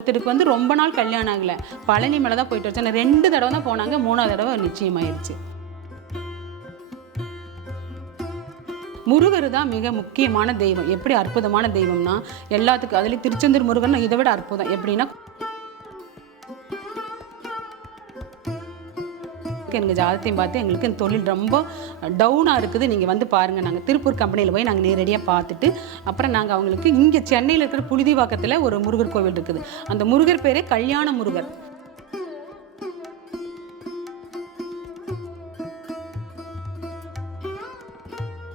ஒருத்தருக்கு வந்து ரொம்ப நாள் கல்யாணம் ஆகலை, பழனி மலை தான் போயிட்டு வச்சேன். 2 தடவை தான் போனாங்க, 3ஆவது தடவை நிச்சயமாயிருச்சு. முருகர் தான் மிக முக்கியமான தெய்வம். எப்படி அற்புதமான தெய்வம்னா எல்லாத்துக்கும், அதுலேயும் திருச்செந்தூர் முருகன் இதை விட அற்புதம். எப்படின்னா எங்கள் ஜாதகத்தையும் பார்த்து எங்களுக்கு இந்த தொழில் ரொம்ப டவுனாக இருக்குது, நீங்கள் வந்து பாருங்கள். நாங்கள் திருப்பூர் கம்பெனியில் போய் நாங்கள் நேரடியாக பார்த்துட்டு அப்புறம் நாங்கள் அவங்களுக்கு இங்கே சென்னையில் இருக்கிற புழுதிவாக்கத்தில் ஒரு முருகர் கோவில் இருக்குது. அந்த முருகர் பேரே கல்யாண முருகர்.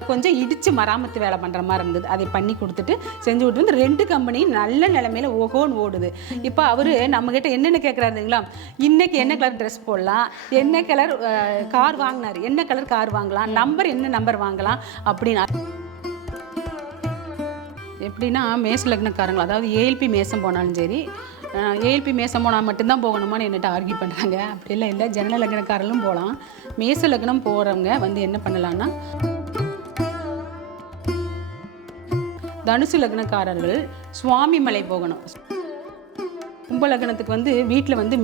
கொஞ்சம் இடித்து மராமத்து வேலை பண்ணுற மாதிரி இருந்தது. அதை பண்ணி கொடுத்துட்டு செஞ்சு விட்டு வந்து 2 கம்பெனியும் நல்ல நிலைமையில் ஓகோன்னு ஓடுது. இப்போ அவர் நம்மக்கிட்ட என்னென்ன கேட்குறாருங்களா, இன்றைக்கி என்ன கலர் ட்ரெஸ் போடலாம், என்ன கலர் கார் வாங்கினார், என்ன கலர் கார் வாங்கலாம், நம்பர் என்ன நம்பர் வாங்கலாம் அப்படின்னா. எப்படின்னா மேஷ லக்னக்காரங்களா, அதாவது ஏஎல்பி மேசம் போனாலும் சரி, ஏஎல்பி மேசம் போனால் மட்டும்தான் போகணுமான்னு என்கிட்ட ஆர்கியூ பண்ணுறாங்க. அப்படிலாம் இல்லை, ஜனன லக்னக்காரங்களும் போகலாம். மேஷ லக்னம் போகிறவங்க வந்து என்ன பண்ணலான்னா, தனுசு லக்னக்காரர்கள் சுவாமி மலை போகணும். கும்ப லக்னத்துக்கு வந்து வீட்டில் வந்து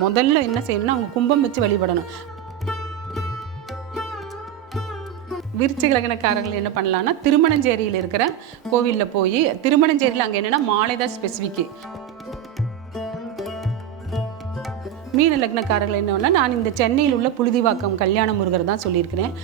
முதல்ல என்ன செய்யணும்னா அவங்க கும்பம் வச்சு வழிபடணும். விருச்சிக லக்னக்காரர்கள் என்ன பண்ணலான்னா திருமணஞ்சேரியில் இருக்கிற கோவிலில் போய், திருமணஞ்சேரியில் அங்கே என்னென்னா மாலை தான் ஸ்பெசிஃபிக்கு. மீன லக்னக்காரர்கள் என்னன்னா, நான் இந்த சென்னையில் உள்ள புழுதிவாக்கம் கல்யாண முருகர் தான் சொல்லியிருக்கிறேன்.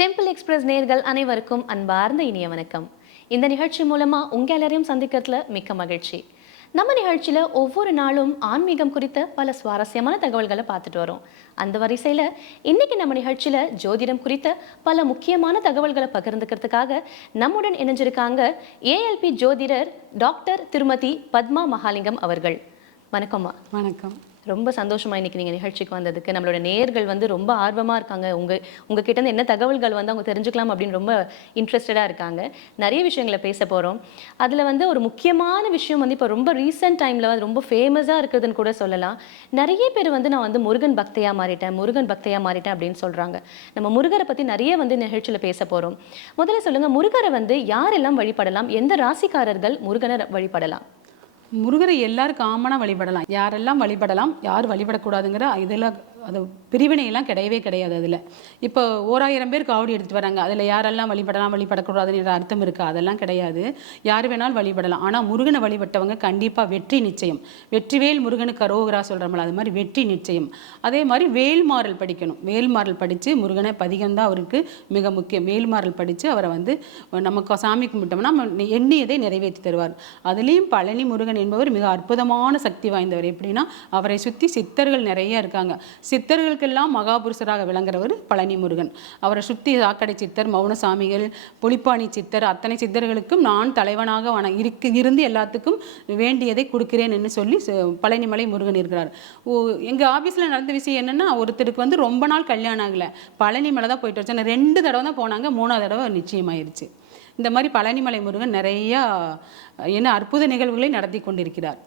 டெம்பிள் எக்ஸ்பிரஸ் நேயர்கள் அனைவருக்கும் அன்பார்ந்த இனிய வணக்கம். இந்த நிகழ்ச்சி மூலமா உங்க எல்லாரையும் சந்திக்கிறதுல மிக்க மகிழ்ச்சி. நம்ம நிகழ்ச்சியில ஒவ்வொரு நாளும் ஆன்மீகம் குறித்த பல சுவாரஸ்யமான தகவல்களை பார்த்துட்டு வரோம். அந்த வரிசையில இன்னைக்கு நம்ம நிகழ்ச்சியில ஜோதிடம் குறித்த பல முக்கியமான தகவல்களை பகிர்ந்துக்கிறதுக்காக நம்முடன் இணைஞ்சிருக்காங்க ஏஎல்பி ஜோதிடர் டாக்டர் திருமதி பத்மா மகாலிங்கம் அவர்கள். வணக்கம்மா. வணக்கம். ரொம்ப சந்தோஷமா இன்னைக்கு நீங்கள் நிகழ்ச்சிக்கு வந்ததுக்கு. நம்மளோட நேயர்கள் வந்து ரொம்ப ஆர்வமாக இருக்காங்க, உங்ககிட்ட இருந்து என்ன தகவல்கள் வந்து அவங்க தெரிஞ்சுக்கலாம் அப்படின்னு ரொம்ப இன்ட்ரெஸ்டடாக இருக்காங்க. நிறைய விஷயங்களை பேச போகிறோம். அதில் வந்து ஒரு முக்கியமான விஷயம் வந்து இப்போ ரொம்ப ரீசெண்ட் டைமில் வந்து ரொம்ப ஃபேமஸாக இருக்குதுன்னு கூட சொல்லலாம். நிறைய பேர் வந்து நான் வந்து முருகன் பக்தையாக மாறிட்டேன் அப்படின்னு சொல்கிறாங்க. நம்ம முருகரை பற்றி நிறைய வந்து நிகழ்ச்சியில் பேச போகிறோம். முதல்ல சொல்லுங்கள், முருகரை வந்து யாரெல்லாம் வழிபடலாம், எந்த ராசிக்காரர்கள் முருகனை வழிபடலாம்? முருகரை எல்லாரும் காமனாக வழிபடலாம். யாரெல்லாம் வழிபடலாம், யார் வழிபடக்கூடாதுங்கிற இதெல்லாம் அது பிரிவினையெல்லாம் கிடையவே கிடையாது. அதில் இப்போ 1000 பேர் காவடி எடுத்துகிட்டு வராங்க, அதில் யாரெல்லாம் வழிபடலாம் வழிபடக்கூடாதுன்ற அர்த்தம் இருக்கா? அதெல்லாம் கிடையாது. யார் வேணாலும் வழிபடலாம். ஆனால் முருகனை வழிபட்டவங்க கண்டிப்பாக வெற்றி நிச்சயம். வெற்றிவேல் முருகனுக்கு அரோகரா சொல்கிறோம்ல, அது மாதிரி வெற்றி நிச்சயம். அதே மாதிரி வேல்மாறல் படிக்கணும். வேல்மாறல் படித்து முருகனை பதிகம் தான் அவருக்கு மிக முக்கியம். வேல்மாறல் படித்து அவரை வந்து நமக்கு சாமி கும்பிட்டோம்னா நம்ம எண்ணியதை நிறைவேற்றி தருவார். அதுலேயும் பழனி முருகன் என்பவர் மிக அற்புதமான சக்தி வாய்ந்தவர். எப்படின்னா அவரை சுற்றி சித்தர்கள் நிறைய இருக்காங்க. சித்தர்களுக்கெல்லாம் மகாபுருஷராக விளங்குறவர் பழனி முருகன். அவரை சுற்றி சாக்கடை சித்தர், மௌனசாமிகள், புலிப்பாணி சித்தர், அத்தனை சித்தர்களுக்கும் நான் தலைவனாக இருந்து எல்லாத்துக்கும் வேண்டியதை கொடுக்கிறேன் என்று சொல்லி பழனிமலை முருகன் இருக்கிறார். எங்கள் ஆஃபீஸில் நடந்த விஷயம் என்னென்னா, ஒருத்தருக்கு வந்து ரொம்ப நாள் கல்யாணம் ஆகலை, பழனி மலை தான் போயிட்டு வச்சேன். 2 தடவை தான் போனாங்க, 3ஆவது தடவை நிச்சயமாயிருச்சு. இந்த மாதிரி பழனிமலை முருகன் நிறையா அற்புத நிகழ்வுகளை நடத்தி கொண்டிருக்கிறார்.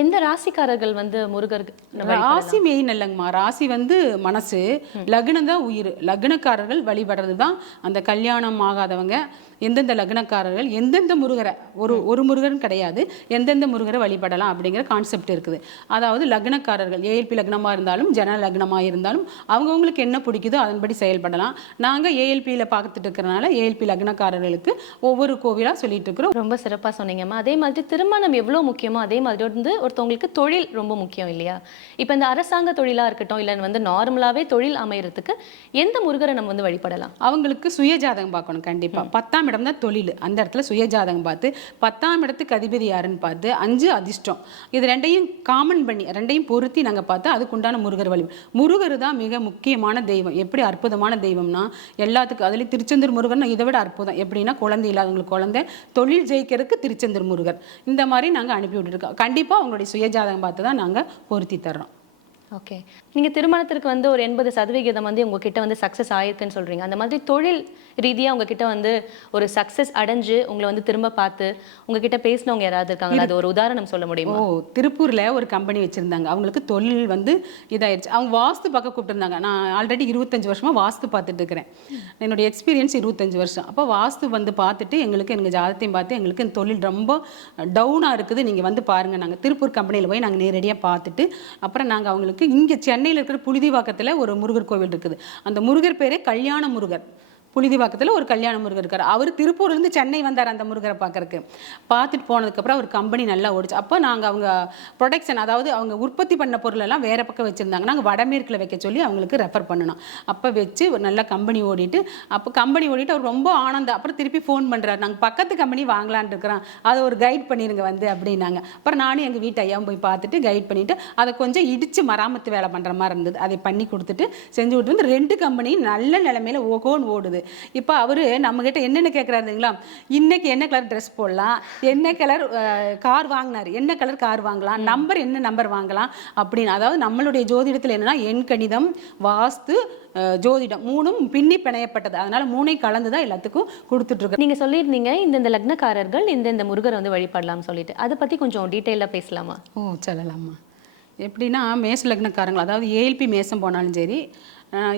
எந்த ராசிக்காரர்கள் வந்து முருகர்? ராசி மெயின் இல்லைங்கம்மா. ராசி வந்து மனசு, லக்னம் தான் உயிர். லக்னக்காரர்கள் வழிபடுறது தான் அந்த கல்யாணம் ஆகாதவங்க. எந்தெந்த லக்னக்காரர்கள் எந்தெந்த முருகரை, ஒரு முருகன் கிடையாது, எந்தெந்த முருகரை வழிபடலாம் அப்படிங்கிற கான்செப்ட் இருக்குது. அதாவது லக்னக்காரர்கள் ஏஎல்பி லக்னமாக இருந்தாலும் ஜன லக்னமாக இருந்தாலும் அவங்கவுங்களுக்கு என்ன பிடிக்குதோ அதன்படி செயல்படலாம். நாங்கள் ஏஎல்பியில் பார்த்துட்டு இருக்கிறனால ஏஎல்பி லக்னக்காரர்களுக்கு ஒவ்வொரு கோவிலாக சொல்லிட்டு இருக்கிறோம். ரொம்ப சிறப்பாக சொன்னீங்கம்மா. அதே மாதிரி திருமணம் எவ்வளோ முக்கியமோ அதே மாதிரி வந்து ஒருத்தவங்களுக்கு தொழில் ரொம்ப முக்கியம் இல்லையா? இப்போ இந்த அரசாங்க தொழிலாக இருக்கட்டும், இல்லை வந்து நார்மலாகவே தொழில் அமையறதுக்கு எந்த முருகரை நம்ம வந்து வழிபடலாம்? அவங்களுக்கு சுயஜாதகம் பார்க்கணும். கண்டிப்பாக 10ஆம் இடம் தான் தொழில். அந்த இடத்துல சுயஜாதகம் பார்த்து 10ஆம் இடத்துக்கு அதிபதி யாருன்னு பார்த்து 5 அதிர்ஷ்டம், இது 2ஐயும் காமன் பண்ணி 2ஐயும் பொருத்தி நாங்கள் பார்த்து அதுக்குண்டான முருகர் முருகர் தான் மிக முக்கியமான தெய்வம். எப்படி அற்புதமான தெய்வம்னா எல்லாத்துக்கும், அதுலேயும் திருச்செந்தூர் முருகன் இதை விட அற்புதம். எப்படின்னா குழந்தை இல்லாதவங்களுக்கு குழந்தை, தொழில் ஜெயிக்கிறதுக்கு திருச்செந்தூர் முருகர். இந்த மாதிரி நாங்கள் அனுப்பி விட்டுருக்கோம். கண்டிப்பாக அவங்களுடைய சுயஜாதகம் பார்த்து தான் நாங்கள் பொருத்தி தர்றோம். ஓகே. நீங்க திருமணத்திற்கு வந்து ஒரு 80% வந்து உங்ககிட்ட வந்து சக்சஸ் ஆயிருக்குன்னு சொல்றீங்க. அந்த மாதிரி தொழில் ரீதியா உங்ககிட்ட வந்து ஒரு சக்சஸ் அடைஞ்சு உங்கள வந்து திரும்ப பார்த்து உங்ககிட்ட பேசினவங்க யாராவது இருக்காங்களா? அது ஒரு உதாரணம் சொல்ல முடியுமா? திருப்பூர்ல ஒரு கம்பெனி வச்சிருந்தாங்க. அவங்களுக்கு தொழில் வந்து இதாயிருச்சு. அவங்க வாஸ்து பார்க்க கூப்பிட்டுருந்தாங்க. நான் ஆல்ரெடி 25 வருஷமா வாஸ்து பார்த்துட்டு இருக்கிறேன். என்னுடைய எக்ஸ்பீரியன்ஸ் 25 வருஷம். அப்போ வாஸ்து வந்து பார்த்துட்டு எங்க ஜாதகத்தையும் பார்த்து எங்களுக்கு இந்த தொழில் ரொம்ப டவுனா இருக்குது. நீங்க வந்து பாருங்க. நாங்க திருப்பூர் கம்பெனியில போய் நாங்க நேரடியா பார்த்துட்டு அப்புறம் நாங்க அவங்களுக்கு இங்க சென்னையில இருக்கிற புழுதிவாக்கத்துல ஒரு முருகர் கோவில் இருக்குது. அந்த முருகர் பேரே கல்யாண முருகர். புழுதிவாக்கத்தில் ஒரு கல்யாண முருகர் இருக்கார். அவர் திருப்பூர்லேருந்து சென்னை வந்தார் அந்த முருகரை பார்க்கறக்கு. பார்த்துட்டு போனதுக்கப்புறம் அவர் கம்பெனி நல்லா ஓடிச்சு. அப்போ நாங்கள் அவங்க ப்ரொடக்ஷன், அதாவது அவங்க உற்பத்தி பண்ண பொருளெல்லாம் வேறு பக்கம் வச்சுருந்தாங்க. நாங்கள் வடமேற்கில் வைக்க சொல்லி அவங்களுக்கு ரெஃபர் பண்ணணும். அப்போ வச்சு நல்லா கம்பெனி ஓடிட்டு, அப்போ கம்பெனி ஓடிட்டு அவர் ரொம்ப ஆனந்தம். அப்புறம் திருப்பி ஃபோன் பண்ணுறாரு, நாங்கள் பக்கத்து கம்பெனி வாங்கலான்னு இருக்கிறோம், அதை ஒரு கைட் பண்ணிடுங்க வந்து அப்படின்னாங்க. அப்புறம் நானும் எங்கள் வீட்டு ஐயாவும் போய் பார்த்துட்டு கைட் பண்ணிவிட்டு அதை கொஞ்சம் இடித்து மராமத்து வேலை பண்ணுற மாதிரி இருந்தது. அதை பண்ணி கொடுத்துட்டு செஞ்சு விட்டு வந்து 2 கம்பெனியும் நல்ல நிலைமையில் ஓகோன்னு ஓடுது. இப்போ அவரு நம்மகிட்ட என்னென்ன கேட்குறாருங்களா, இன்னைக்கு என்ன கலர் ட்ரெஸ் போடலாம், என்ன கலர் கார் வாங்கினார், என்ன கலர் கார் வாங்கலாம், நம்பர் என்ன நம்பர் வாங்கலாம் அப்படின்னு. அதாவது நம்மளுடைய ஜோதிடத்தில் என்னன்னா எண் கணிதம், வாஸ்து, ஜோதிடம் 3ம் பின்னி பிணையப்பட்டது. அதனால 3ஐயும் கலந்து தான் எல்லாத்துக்கும் கொடுத்துட்ருக்கு. நீங்க சொல்லியிருந்தீங்க இந்த லக்னக்காரர்கள் இந்த முருகரை வந்து வழிபடலாம்னு சொல்லிட்டு. அதை பத்தி கொஞ்சம் டீட்டெயிலாக பேசலாமா? சொல்லலாமா. எப்படின்னா மேச லக்னக்காரங்கள், அதாவது ஏஎல்பி மேசம் போனாலும் சரி,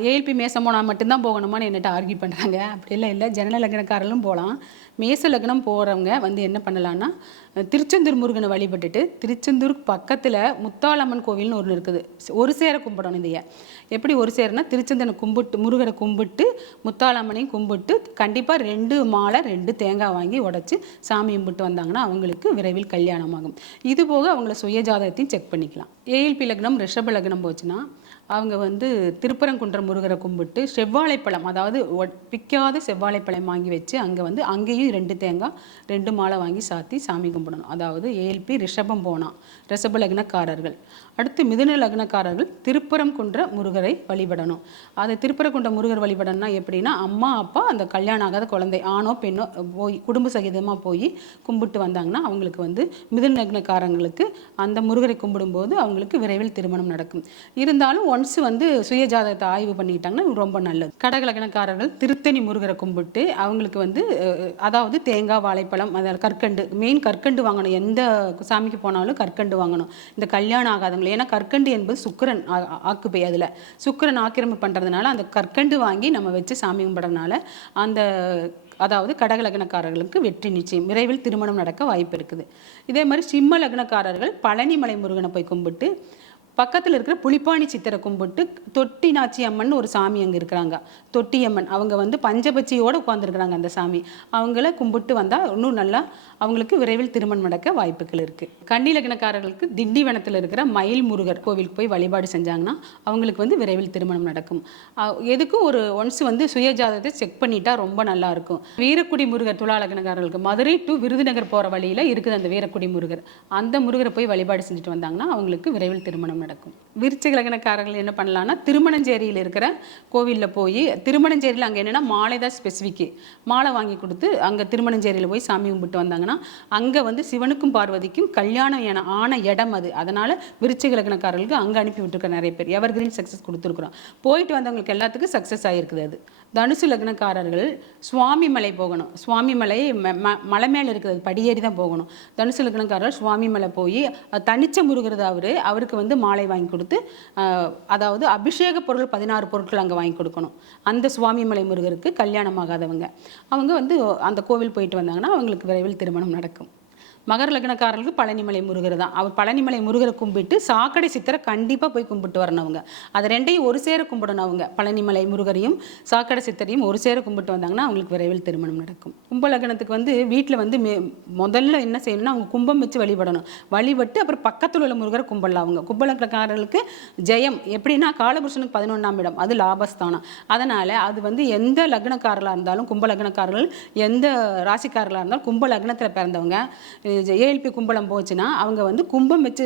ஏஎல்பி மேசம் போனால் மட்டும்தான் போகணுமான்னு என்னட்ட ஆர்கியூ பண்ணுறாங்க. அப்படியெல்லாம் இல்லை, ஜனன லக்னக்காரர்களும் போகலாம். மேச லக்னம் போகிறவங்க வந்து என்ன பண்ணலான்னா, திருச்செந்தூர் முருகனை வழிபட்டுட்டு திருச்செந்தூர் பக்கத்தில் முத்தாளம்மன் கோவில்னு ஒன்று இருக்குது. ஒரு சேர கும்பிடணும். இதைய எப்படி ஒரு சேரனா, திருச்செந்தனை கும்பிட்டு முருகனை கும்பிட்டு முத்தாளம்மனையும் கும்பிட்டு கண்டிப்பாக 2 மாலை 2 தேங்காய் வாங்கி உடச்சி சாமி கும்பிட்டு வந்தாங்கன்னா அவங்களுக்கு விரைவில் கல்யாணம் ஆகும். இது போக அவங்கள சுய ஜாதகத்தையும் செக் பண்ணிக்கலாம். ஏஎல்பி லக்னம் ரிஷப லக்னம் போச்சுன்னா அவங்க வந்து திருப்பரங்குன்ற முருகரை கும்பிட்டு செவ்வாழைப்பழம், அதாவது பிக்காத செவ்வாழைப்பழம் வாங்கி வச்சு அங்கே வந்து அங்கேயும் 2 தேங்காய் 2 மாலை வாங்கி சாத்தி சாமி கும்பிடணும். அதாவது ஏஎல்பி ரிஷபம் போனால் ரிஷப லக்னக்காரர்கள். அடுத்து மிதுன லக்னக்காரர்கள் திருப்பரங்குன்ற முருகரை வழிபடணும். அது திருப்பரங்குன்ற முருகர் வழிபடணும்னா எப்படின்னா, அம்மா அப்பா அந்த கல்யாணம் ஆகாத குழந்தை ஆணோ பெண்ணோ போய் குடும்ப சகிதமாக போய் கும்பிட்டு வந்தாங்கன்னா அவங்களுக்கு வந்து மிதுன லக்னக்காரங்களுக்கு அந்த முருகரை கும்பிடும்போது அவங்களுக்கு விரைவில் திருமணம் நடக்கும். இருந்தாலும் ஒன்ஸ் வந்து சுய ஜாதகத்தை ஆய்வு பண்ணிக்கிட்டாங்கன்னா ரொம்ப நல்லது. கடக லக்னக்காரர்கள் திருத்தணி முருகரை கும்பிட்டு அவங்களுக்கு வந்து அதாவது தேங்காய், வாழைப்பழம், அதில் கற்கண்டு, மெயின் கற்கண்டு வாங்கணும். எந்த சாமிக்கு போனாலும் கற்கண்டு வாங்கணும். இந்த கல்யாணம் ஆகாதவங்க, ஏன்னா கற்கண்டு என்பது சுக்கிரன் ஆக்குப்பை, அதில் சுக்கிரன் ஆக்கிரமிப்பு பண்ணுறதுனால அந்த கற்கண்டு வாங்கி நம்ம வச்சு சாமி கும்பிட்றதுனால அந்த அதாவது கடக லக்னக்காரர்களுக்கு வெற்றி நிச்சயம், விரைவில் திருமணம் நடக்க வாய்ப்பு இருக்குது. இதே மாதிரி சிம்ம லக்னக்காரர்கள் பழனிமலை முருகனை போய் கும்பிட்டு பக்கத்தில் இருக்கிற புலிப்பாணி சித்தரை கும்பிட்டு தொட்டினாச்சி அம்மன் ஒரு சாமி அங்கே இருக்கிறாங்க. தொட்டியம்மன் அவங்க வந்து பஞ்சபட்சியோடு உட்காந்துருக்குறாங்க. அந்த சாமி அவங்கள கும்பிட்டு வந்தால் இன்னும் நல்லா அவங்களுக்கு விரைவில் திருமணம் நடக்க வாய்ப்புகள் இருக்குது. கன்னி லக்னக்காரர்களுக்கு திண்டிவனத்தில் இருக்கிற மயில் முருகர் கோவிலுக்கு போய் வழிபாடு செஞ்சாங்கன்னா அவங்களுக்கு வந்து விரைவில் திருமணம் நடக்கும். எதுக்கும் ஒரு ஒன்ஸ் வந்து சுயஜாதகத்தை செக் பண்ணிட்டா ரொம்ப நல்லா இருக்கும். வீரக்குடி முருகர் துலா லக்னக்காரர்களுக்கு மதுரை டு விருதுநகர் போகிற வழியில் இருக்குது அந்த வீரக்குடி முருகர். அந்த முருகரை போய் வழிபாடு செஞ்சுட்டு வந்தாங்கன்னா அவங்களுக்கு விரைவில் திருமணம் நடக்கும். விருச்சிக லக்னக்காரர்கள் என்ன பண்ணலாம்னா, திருமணஞ்சேரியில் இருக்கிற கோவிலில் போய், திருமணஞ்சேரியில் அங்கே என்னென்னா மாலை தான் ஸ்பெசிஃபிக்கு, மாலை வாங்கி கொடுத்து அங்கே திருமணஞ்சேரியில் போய் சாமி கும்பிட்டு வந்தாங்கன்னா அங்கே வந்து சிவனுக்கும் பார்வதிக்கும் கல்யாணம் ஆன இடம் அது. அதனால் விருச்சிக லக்னக்காரர்களுக்கு அங்கே அனுப்பி விட்டுருக்க நிறைய பேர் எவர்கிரீன் சக்ஸஸ் கொடுத்துருக்குறோம். போயிட்டு வந்தவங்களுக்கு எல்லாத்துக்கும் சக்ஸஸ் ஆகிருக்குது. அது தனுசு லக்னக்காரர்கள் சுவாமிமலை போகணும். சுவாமிமலை மலை மேலே இருக்கிறது, படியேறி தான் போகணும். தனுசு லக்னக்காரர்கள் சுவாமிமலை போய் தனிச்ச முருகிறது அவருக்கு வந்து மாலை வாங்கி கொடுத்து, அதாவது அபிஷேக பொருள் 16 பொருட்கள் அங்கே வாங்கி கொடுக்கணும். அந்த சுவாமிமலை முருகருக்கு கல்யாணம் ஆகாதவங்க அவங்க வந்து அந்த கோவில் போயிட்டு வந்தாங்கன்னா அவங்களுக்கு விரைவில் திருமணம் நடக்கும். மகர லக்னக்காரர்களுக்கு பழனிமலை முருகர் தான். அவர் பழனிமலை முருகரை கும்பிட்டு சாக்கடை சித்தரை கண்டிப்பாக போய் கும்பிட்டு வரணும். அவங்க அதை 2ஐயும் ஒரு சேர கும்பிடணும். அவங்க பழனிமலை முருகரையும் சாக்கடை சித்தரையும் ஒரு சேர கும்பிட்டு வந்தாங்கன்னா அவங்களுக்கு விரைவில் திருமணம் நடக்கும். கும்ப லக்னத்துக்கு வந்து வீட்டில் வந்து முதல்ல என்ன செய்யணும்னா அவங்க கும்பம் வச்சு வழிபடணும். வழிபட்டு அப்புறம் பக்கத்தில் உள்ள முருகரை கும்பிடலாம். அவங்க கும்ப லக்னக்காரர்களுக்கு ஜெயம் எப்படின்னா காலபுருஷனுக்கு 11ஆம் இடம், அது லாபஸ்தானம். அதனால் அது வந்து எந்த லக்னக்காரர்களாக இருந்தாலும், கும்ப லக்னக்காரர்கள் எந்த ராசிக்காரர்களாக இருந்தாலும், கும்ப லக்னத்தில் பிறந்தவங்க ஏஎல்பி கும்பலம் போச்சுன்னா அவங்க வந்து கும்பம் வச்சு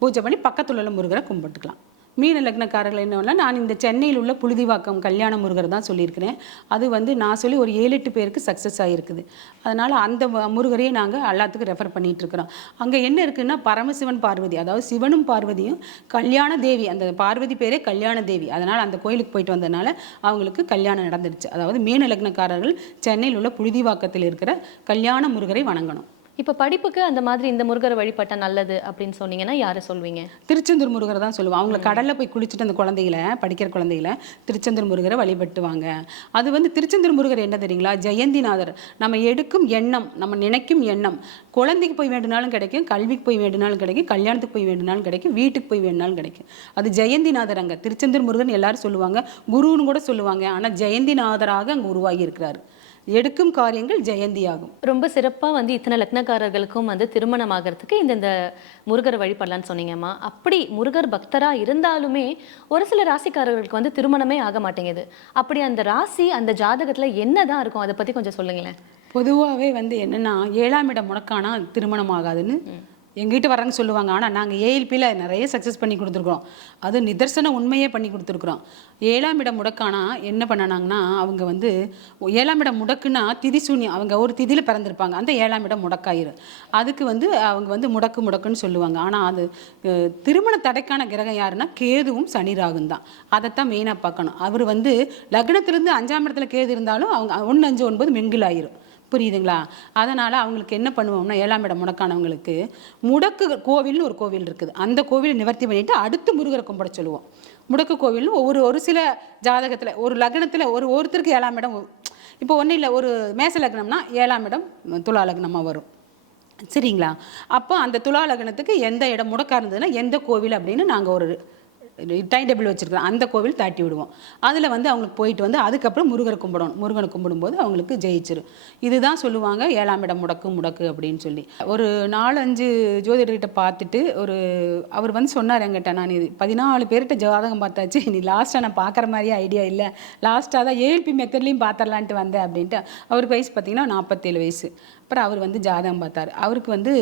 பூஜை பண்ணி பக்கத்தில் உள்ள முருகரை கும்பிட்டுக்கலாம். மீன லக்னக்காரர்கள் என்னன்னா, நான் இந்த சென்னையில் உள்ள புழுதிவாக்கம் கல்யாண முருகர் தான் சொல்லியிருக்கிறேன். அது வந்து நான் சொல்லி ஒரு 7-8 பேருக்கு சக்ஸஸ் ஆகிருக்குது. அதனால் அந்த முருகரையே நாங்கள் எல்லாத்துக்கும் ரெஃபர் பண்ணிகிட்ருக்குறோம். அங்கே என்ன இருக்குன்னா, பரமசிவன் பார்வதி, அதாவது சிவனும் பார்வதியும் கல்யாண தேவி, அந்த பார்வதி பேரே கல்யாண தேவி. அதனால் அந்த கோயிலுக்கு போயிட்டு வந்ததுனால அவங்களுக்கு கல்யாணம் நடந்துருச்சு. அதாவது மீன லக்னக்காரர்கள் சென்னையில் உள்ள புழுதிவாக்கத்தில் இருக்கிற கல்யாண முருகரை வணங்கணும். இப்போ படிப்புக்கு அந்த மாதிரி இந்த முருகரை வழிபட்டா நல்லது அப்படின்னு சொன்னீங்கன்னா யாரை சொல்வீங்க? திருச்செந்தூர் முருகரை தான் சொல்லுவோம். அவங்கள கடலில் போய் குளிச்சுட்டு அந்த குழந்தைகளை, படிக்கிற குழந்தைகளை திருச்செந்தூர் முருகரை வழிபட்டுவாங்க. அது வந்து திருச்செந்தூர் முருகர் என்ன தெரியுங்களா, ஜெயந்திநாதர். நம்ம எடுக்கும் எண்ணம், நம்ம நினைக்கும் எண்ணம், குழந்தைக்கு போய் வேண்டுனாலும் கிடைக்கும், கல்விக்கு போய் வேண்டுனாலும் கிடைக்கும், கல்யாணத்துக்கு போய் வேண்டுனாலும் கிடைக்கும், வீட்டுக்கு போய் வேண்டுனாலும் கிடைக்கும். அது ஜெயந்திநாதர். அங்கே திருச்செந்தூர் முருகன் எல்லாரும் சொல்லுவாங்க, குருன்னு கூட சொல்லுவாங்க. ஆனால் ஜெயந்திநாதராக அங்கே உருவாகி இருக்கிறார். எடுக்கும் காரியங்கள் ஜெயந்தியாகும். ரொம்ப சிறப்பாக வந்து இத்தனை லக்னக்காரர்களுக்கும் வந்து திருமணம் ஆகிறதுக்கு இந்த முருகரை வழிபடலான்னு சொன்னீங்கம்மா. அப்படி முருகர் பக்தராக இருந்தாலுமே ஒரு சில ராசிக்காரர்களுக்கு வந்து திருமணமே ஆக மாட்டேங்குது. அப்படி அந்த ராசி அந்த ஜாதகத்தில் என்ன தான் இருக்கும், அதை பற்றி கொஞ்சம் சொல்லுங்களேன். பொதுவாகவே வந்து என்னென்னா, 7ஆம் இடம் முடக்கானா திருமணம் ஆகாதுன்னு எங்கிட்ட வர்றாங்க சொல்லுவாங்க. ஆனால் நாங்கள் ஏஎல்பியில் நிறைய சக்ஸஸ் பண்ணி கொடுத்துருக்குறோம். அது நிதர்சன உண்மையே பண்ணி கொடுத்துருக்குறோம். 7ஆம் இடம் முடக்கானா என்ன பண்ணனாங்கன்னா, அவங்க வந்து 7ஆம் இடம் முடக்குன்னா திதி சூன்யம். அவங்க ஒரு திதியில் பிறந்திருப்பாங்க, அந்த 7ஆம் இடம் முடக்காயிரும். அதுக்கு வந்து அவங்க வந்து முடக்குன்னு சொல்லுவாங்க. ஆனால் அது திருமண தடைக்கான கிரகம் யாருன்னா கேதுவும் சனி ராகும் தான். அதைத்தான் மெயினாக பார்க்கணும். அவர் வந்து லக்னத்திலேருந்து 5ஆம் இடத்துல கேது இருந்தாலும் அவங்க 1, 5, 9 மிங்கில் ஆயிரும். புரியுதுங்களா? அதனால் அவங்களுக்கு என்ன பண்ணுவோம்னா, 7ஆம் இடம் முடக்கானவங்களுக்கு முடக்கு கோவில்னு ஒரு கோவில் இருக்குது. அந்த கோவிலை நிவர்த்தி பண்ணிவிட்டு அடுத்து முருகரை கும்பிட சொல்லுவோம். முடக்கு கோவில்னு ஒரு சில ஜாதகத்தில் ஒரு லக்னத்தில் ஒருத்தருக்கு 7ஆம் இடம். இப்போ ஒன்றும் இல்லை, ஒரு மேச லக்னம்னா 7ஆம் இடம் துலா லக்னமாக வரும். சரிங்களா? அப்போ அந்த துலா லக்னத்துக்கு எந்த இடம் முடக்கா இருந்ததுன்னா எந்த கோவில் அப்படின்னு நாங்கள் ஒரு டைம் டேபிள் வச்சுருக்கோம். அந்த கோவில் தாட்டி விடுவோம். அதில் வந்து அவங்களுக்கு போயிட்டு வந்து அதுக்கப்புறம் முருகரை கும்பிடணும். முருகனை கும்பிடும்போது அவங்களுக்கு ஜெயிச்சிரும். இதுதான் சொல்லுவாங்க 7ஆம் இடம் முடக்கு அப்படின்னு சொல்லி. ஒரு 4-5 ஜோதிடர்கிட்ட பார்த்துட்டு அவர் வந்து சொன்னார் என்கிட்ட, நான் 14 பேர்கிட்ட ஜாதகம் பார்த்தாச்சு, நீ லாஸ்ட்டாக நான் பார்க்குற மாதிரியே ஐடியா இல்லை, லாஸ்ட்டாக தான் ஏஎல்பி மெத்தட்லேயும் பார்த்துடலான்ட்டு வந்தேன் அப்படின்ட்டு. அவருக்கு வயசு பார்த்திங்கன்னா 47 வயசு. அப்புறம் அவர் வந்து ஜாதகம் பார்த்தார். அவருக்கு வந்து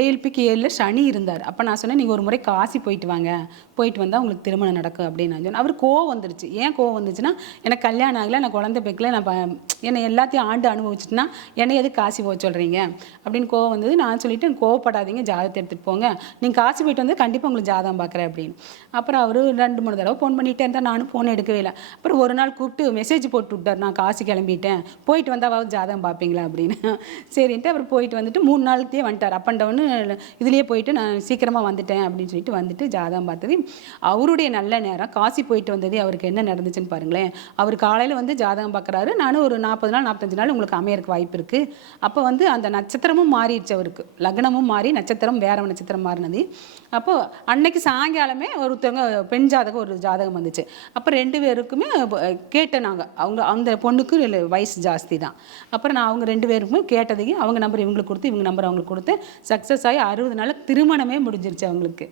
ஏஎல்பிக்கு 7ல் சனி இருந்தார். அப்போ நான் சொன்னேன், நீங்கள் ஒரு முறை காசி போயிட்டு வாங்க, போயிட்டு வந்தால் உங்களுக்கு திருமணம் நடக்கும் அப்படின்னு நான் சொன்னேன். அவர் கோவம் வந்துருச்சு. ஏன் கோவம் வந்துச்சுன்னா, எனக்கு கல்யாணம் ஆகலை, நான் குழந்தை பெக்கல, நான் என்னை எல்லாத்தையும் ஆண்டு அனுபவிச்சுட்டுனா என்னை எதுக்கு காசி போக சொல்கிறீங்க அப்படின்னு கோவம் வந்தது. நான் சொல்லிவிட்டு, கோவப்படாதீங்க, ஜாதகத்தை எடுத்துகிட்டு போங்க, நீங்கள் காசி போயிட்டு வந்து கண்டிப்பாக உங்களுக்கு ஜாதகம் பார்க்குறேன் அப்படின்னு. அப்புறம் அவர் 2-3 தடவை ஃபோன் பண்ணிகிட்டே இருந்தால் நானும் ஃபோன் எடுக்கவே இல்லை. அப்புறம் ஒரு நாள் கூப்பிட்டு மெசேஜ் போட்டு விட்டார், நான் காசி கிளம்பிட்டேன், போயிட்டு வந்தால் ஜாதகம் பார்ப்பீங்களா அப்படின்னு. சரின்ட்டு அவர் போயிட்டு வந்துட்டு 3 நாளுக்கே வந்துட்டார். அப் அண்ட் டவுனு இதுலேயே போயிட்டு நான் சீக்கிரமாக வந்துட்டேன் அப்படின்னு சொல்லிட்டு வந்துட்டு ஜாதகம் பார்த்தது அவருடைய நல்ல நேரம். காசி போயிட்டு வந்ததே அவருக்கு என்ன நடந்துச்சுன்னு பாருங்களேன். அவர் காலையில் வந்து ஜாதகம் பார்க்குறாரு, நானும் ஒரு 40 நாள் 45 நாள் உங்களுக்கு அமையறக்கு வாய்ப்பு இருக்குது. அப்போ வந்து அந்த நட்சத்திரமும் மாறிடுச்சு, அவருக்கு லக்னமும் மாறி நட்சத்திரம் வேற நட்சத்திரம் மாறினது. அப்போ அன்னைக்கு சாயங்காலமே ஒருத்தவங்க பெண் ஜாதகம் ஒரு ஜாதகம் வந்துச்சு. அப்போ 2 பேருக்குமே கேட்டேன் நாங்கள். அவங்க அந்த பொண்ணுக்கு வயசு ஜாஸ்தி தான். அப்புறம் நான் அவங்க 2 பேருக்குமே கேட்டதுக்கு அவங்க நம்பர் இவங்களுக்கு கொடுத்து இவங்க நம்பர் அவங்களுக்கு கொடுத்து சக்ஸஸ் ஆகி 60 நாள் திருமணமே முடிஞ்சிருச்சு அவங்களுக்கு.